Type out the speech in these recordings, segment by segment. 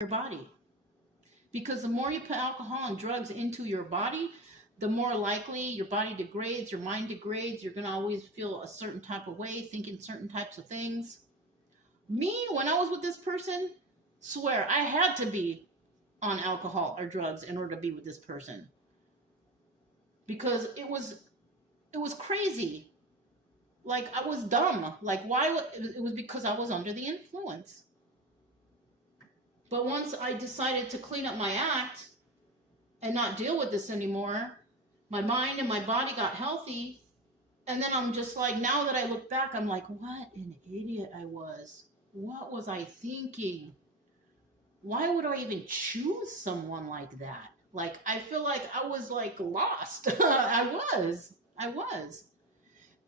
your body. Because the more you put alcohol and drugs into your body, the more likely your body degrades, your mind degrades. You're going to always feel a certain type of way, thinking certain types of things. Me, when I was with this person, swear, I had to be on alcohol or drugs in order to be with this person. Because it was crazy. Like, I was dumb. Like, why? It was because I was under the influence. But once I decided to clean up my act and not deal with this anymore, my mind and my body got healthy. And then I'm just like, now that I look back, I'm like, what an idiot I was. What was I thinking? Why would I even choose someone like that? Like, I feel like I was like lost. I was.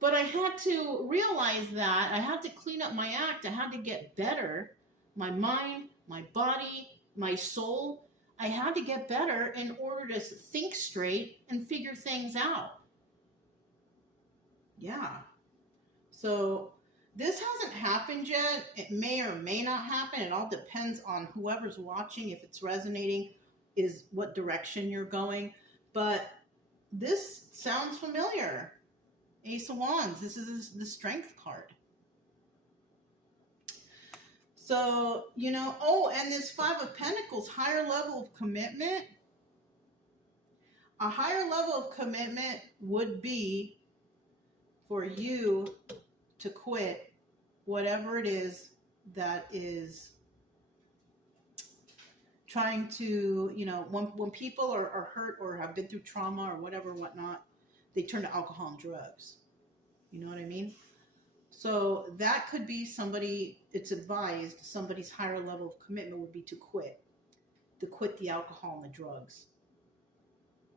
But I had to realize that I had to clean up my act. I had to get better. My mind, my body, my soul. I had to get better in order to think straight and figure things out. Yeah. So this hasn't happened yet. It may or may not happen. It all depends on whoever's watching, if it's resonating, is what direction you're going. But this sounds familiar. Ace of Wands. This is the Strength card. So, you know, oh, and this Five of Pentacles, higher level of commitment. A higher level of commitment would be for you to quit whatever it is that is trying to, you know, when people are hurt or have been through trauma or whatever, whatnot, they turn to alcohol and drugs. You know what I mean? So that could be somebody, it's advised, somebody's higher level of commitment would be to quit the alcohol and the drugs.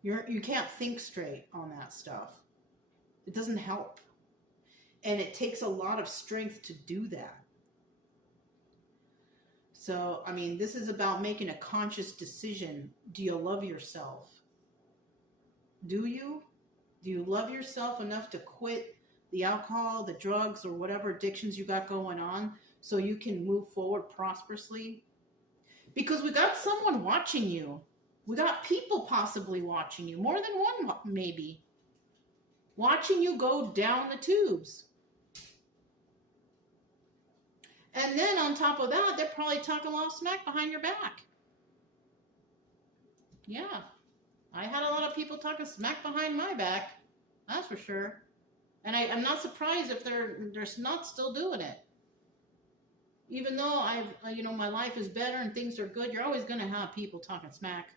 You can't think straight on that stuff. It doesn't help. And it takes a lot of strength to do that. So, I mean, this is about making a conscious decision. Do you love yourself? Do you? Do you love yourself enough to quit the alcohol, the drugs, or whatever addictions you got going on so you can move forward prosperously? Because we got someone watching you. We got people possibly watching you. More than one, maybe. Watching you go down the tubes. And then on top of that, they're probably talking a lot of smack behind your back. Yeah. I had a lot of people talking smack behind my back. That's for sure. And I'm not surprised if they're not still doing it. Even though you know, my life is better and things are good, you're always going to have people talking smack.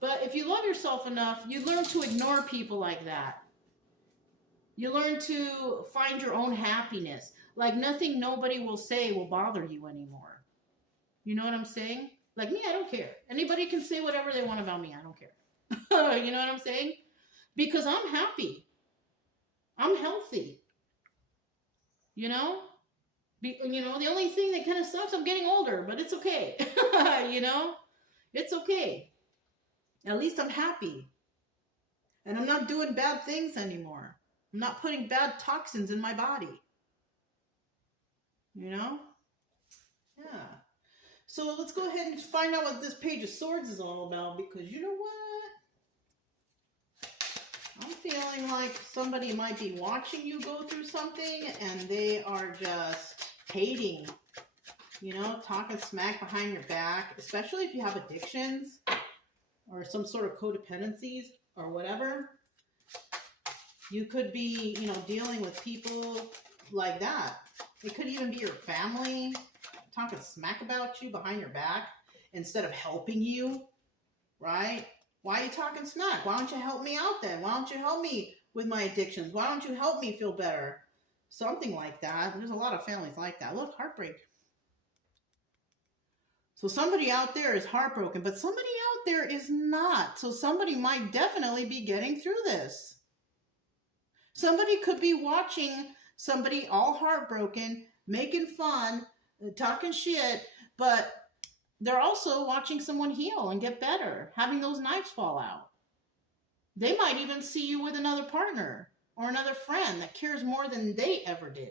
But if you love yourself enough, you learn to ignore people like that. You learn to find your own happiness. Like nothing nobody will say will bother you anymore. You know what I'm saying? Like me, I don't care. Anybody can say whatever they want about me. I don't care. You know what I'm saying? Because I'm happy. I'm healthy. You know? You know, the only thing that kind of sucks, I'm getting older, but it's okay. You know? It's okay. At least I'm happy. And I'm not doing bad things anymore. I'm not putting bad toxins in my body. You know? Yeah. So let's go ahead and find out what this Page of Swords is all about, because you know what? I'm feeling like somebody might be watching you go through something and they are just hating, you know, talking smack behind your back, especially if you have addictions or some sort of codependencies or whatever. You could be, you know, dealing with people like that. It could even be your family talking smack about you behind your back instead of helping you, right? Why are you talking smack? Why don't you help me out then? Why don't you help me with my addictions? Why don't you help me feel better? Something like that. There's a lot of families like that. Look, heartbreak. So somebody out there is heartbroken, but somebody out there is not. So somebody might definitely be getting through this. Somebody could be watching somebody all heartbroken, making fun, talking shit, but they're also watching someone heal and get better, having those knives fall out. They might even see you with another partner or another friend that cares more than they ever did.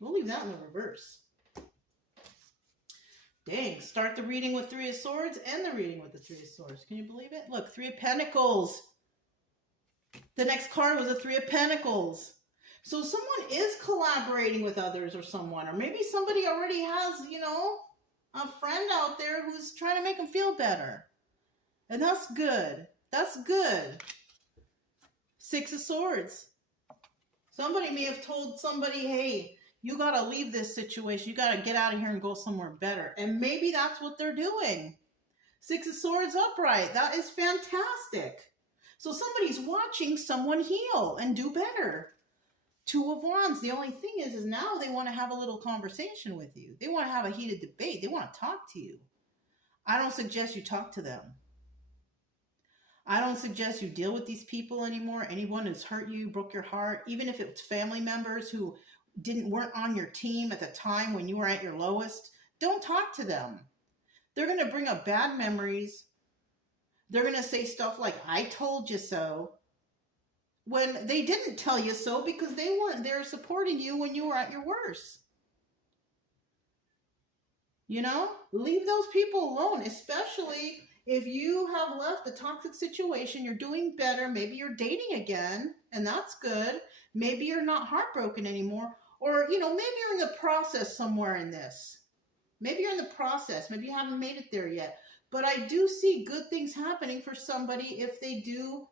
We'll leave that in the reverse. Dang, start the reading with Three of Swords and the reading with the Three of Swords. Can you believe it? Look, Three of Pentacles. The next card was a Three of Pentacles. So someone is collaborating with others or someone, or maybe somebody already has, you know, a friend out there who's trying to make them feel better. And that's good. That's good. Six of Swords. Somebody may have told somebody, hey, you got to leave this situation. You got to get out of here and go somewhere better. And maybe that's what they're doing. Six of Swords upright. That is fantastic. So somebody's watching someone heal and do better. Two of Wands. The only thing is now they want to have a little conversation with you. They want to have a heated debate. They want to talk to you. I don't suggest you talk to them. I don't suggest you deal with these people anymore. Anyone who's hurt you, broke your heart, even if it's family members who weren't on your team at the time when you were at your lowest, don't talk to them. They're going to bring up bad memories. They're going to say stuff like, I told you so, when they didn't tell you so because they weren't there supporting you when you were at your worst. You know, leave those people alone, especially if you have left a toxic situation. You're doing better. Maybe you're dating again, and that's good. Maybe you're not heartbroken anymore. Or, you know, maybe you're in the process somewhere in this. Maybe you're in the process. Maybe you haven't made it there yet. But I do see good things happening for somebody if they do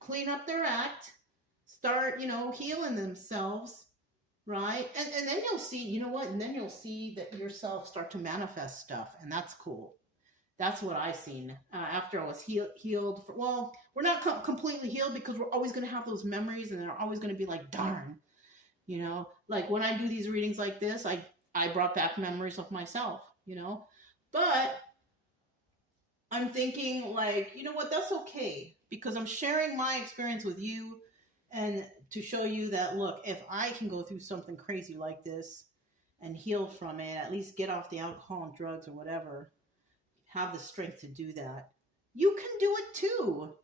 clean up their act, start, you know, healing themselves, right? And then you'll see, you know what? And then you'll see that yourself start to manifest stuff. And that's cool. That's what I seen after I was healed. Well, we're not completely healed because we're always going to have those memories and they're always going to be like, darn, you know, like when I do these readings like this, I brought back memories of myself, you know, but I'm thinking like, you know what, that's okay because I'm sharing my experience with you and to show you that, look, if I can go through something crazy like this and heal from it, at least get off the alcohol and drugs or whatever, have the strength to do that. You can do it too.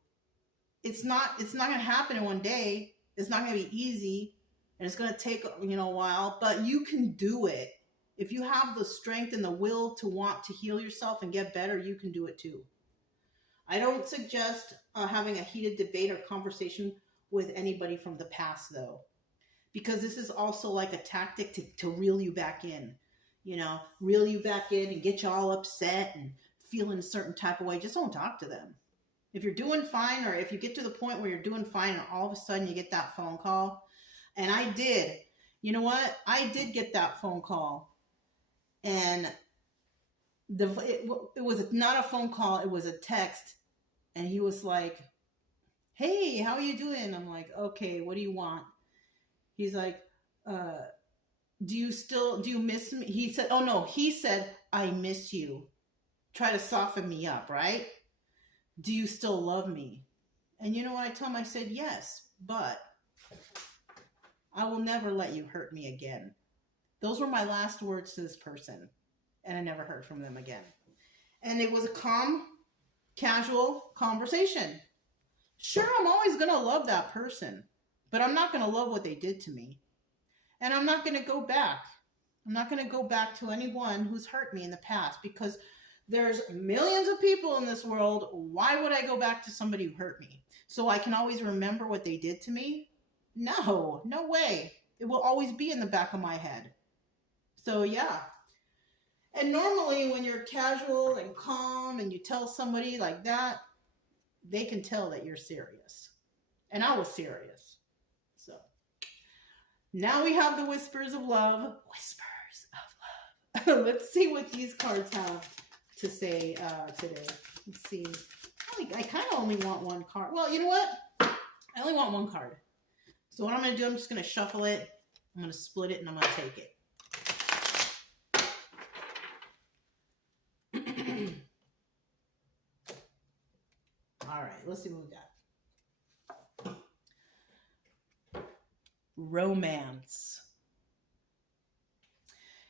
It's not going to happen in one day. It's not going to be easy and it's going to take, you know, a while, but you can do it. If you have the strength and the will to want to heal yourself and get better, you can do it too. I don't suggest having a heated debate or conversation with anybody from the past though, because this is also like a tactic to reel you back in, you know, reel you back in and get you all upset and feeling a certain type of way. Just don't talk to them. If you're doing fine, or if you get to the point where you're doing fine and all of a sudden you get that phone call, and I did, you know what? I did get that phone call. And it was not a phone call, it was a text. And he was like, hey, how are you doing? I'm like, okay, what do you want? He's like, do you miss me? He said, oh no, he said, I miss you. Try to soften me up, right? Do you still love me? And you know what I told him? I said, yes, but I will never let you hurt me again. Those were my last words to this person. And I never heard from them again. And it was a calm, casual conversation. Sure, I'm always going to love that person, but I'm not going to love what they did to me. And I'm not going to go back. I'm not going to go back to anyone who's hurt me in the past because there's millions of people in this world. Why would I go back to somebody who hurt me? So I can always remember what they did to me? No way. It will always be in the back of my head. So yeah. And normally when you're casual and calm and you tell somebody like that, they can tell that you're serious. And I was serious. So now we have the whispers of love. Whispers of love. Let's see what these cards have to say today. Let's see. I kind of only want one card. Well, you know what? I only want one card. So what I'm going to do, I'm just going to shuffle it. I'm going to split it and I'm going to take it. All right, let's see what we got. Romance.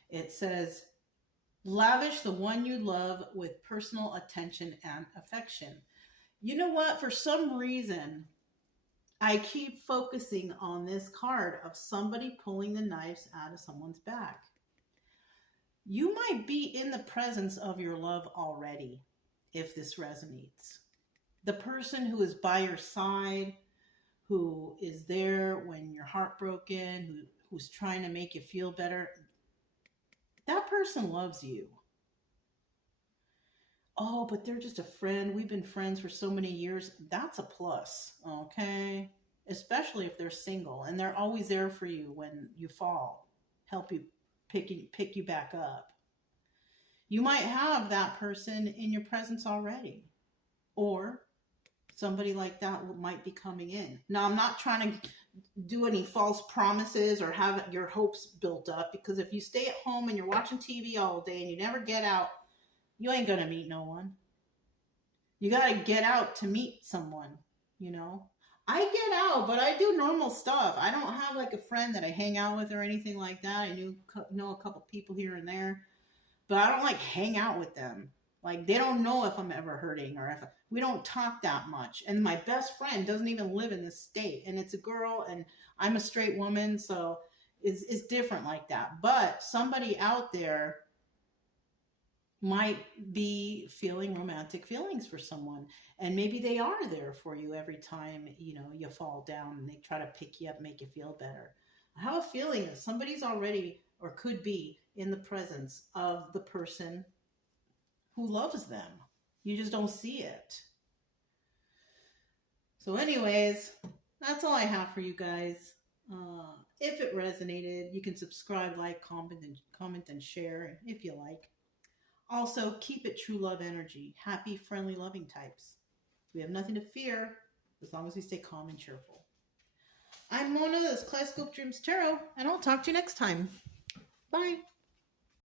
It says, lavish the one you love with personal attention and affection. You know what? For some reason, I keep focusing on this card of somebody pulling the knives out of someone's back. You might be in the presence of your love already, if this resonates. The person who is by your side, who is there when you're heartbroken, who's trying to make you feel better, that person loves you. Oh, but they're just a friend. We've been friends for so many years. That's a plus, okay? Especially if they're single and they're always there for you when you fall, help you pick you back up. You might have that person in your presence already, or somebody like that might be coming in. Now, I'm not trying to do any false promises or have your hopes built up, because if you stay at home and you're watching TV all day and you never get out, you ain't gonna meet no one. You gotta get out to meet someone, you know? I get out, but I do normal stuff. I don't have like a friend that I hang out with or anything like that. I know a couple people here and there, but I don't like hang out with them. Like, they don't know if I'm ever hurting, or if we don't talk that much. And my best friend doesn't even live in this state, and it's a girl, and I'm a straight woman, so it's different like that. But somebody out there might be feeling romantic feelings for someone, and maybe they are there for you every time, you know, you fall down, and they try to pick you up, make you feel better. I have a feeling that somebody's already, or could be, in the presence of the person who loves them. You just don't see it. So anyways, that's all I have for you guys. If it resonated, you can subscribe, like, comment and share if you like. Also, keep it true love energy. Happy, friendly, loving types. We have nothing to fear as long as we stay calm and cheerful. I'm Mona, this is Kaleidoscope Dreams Tarot, and I'll talk to you next time. Bye.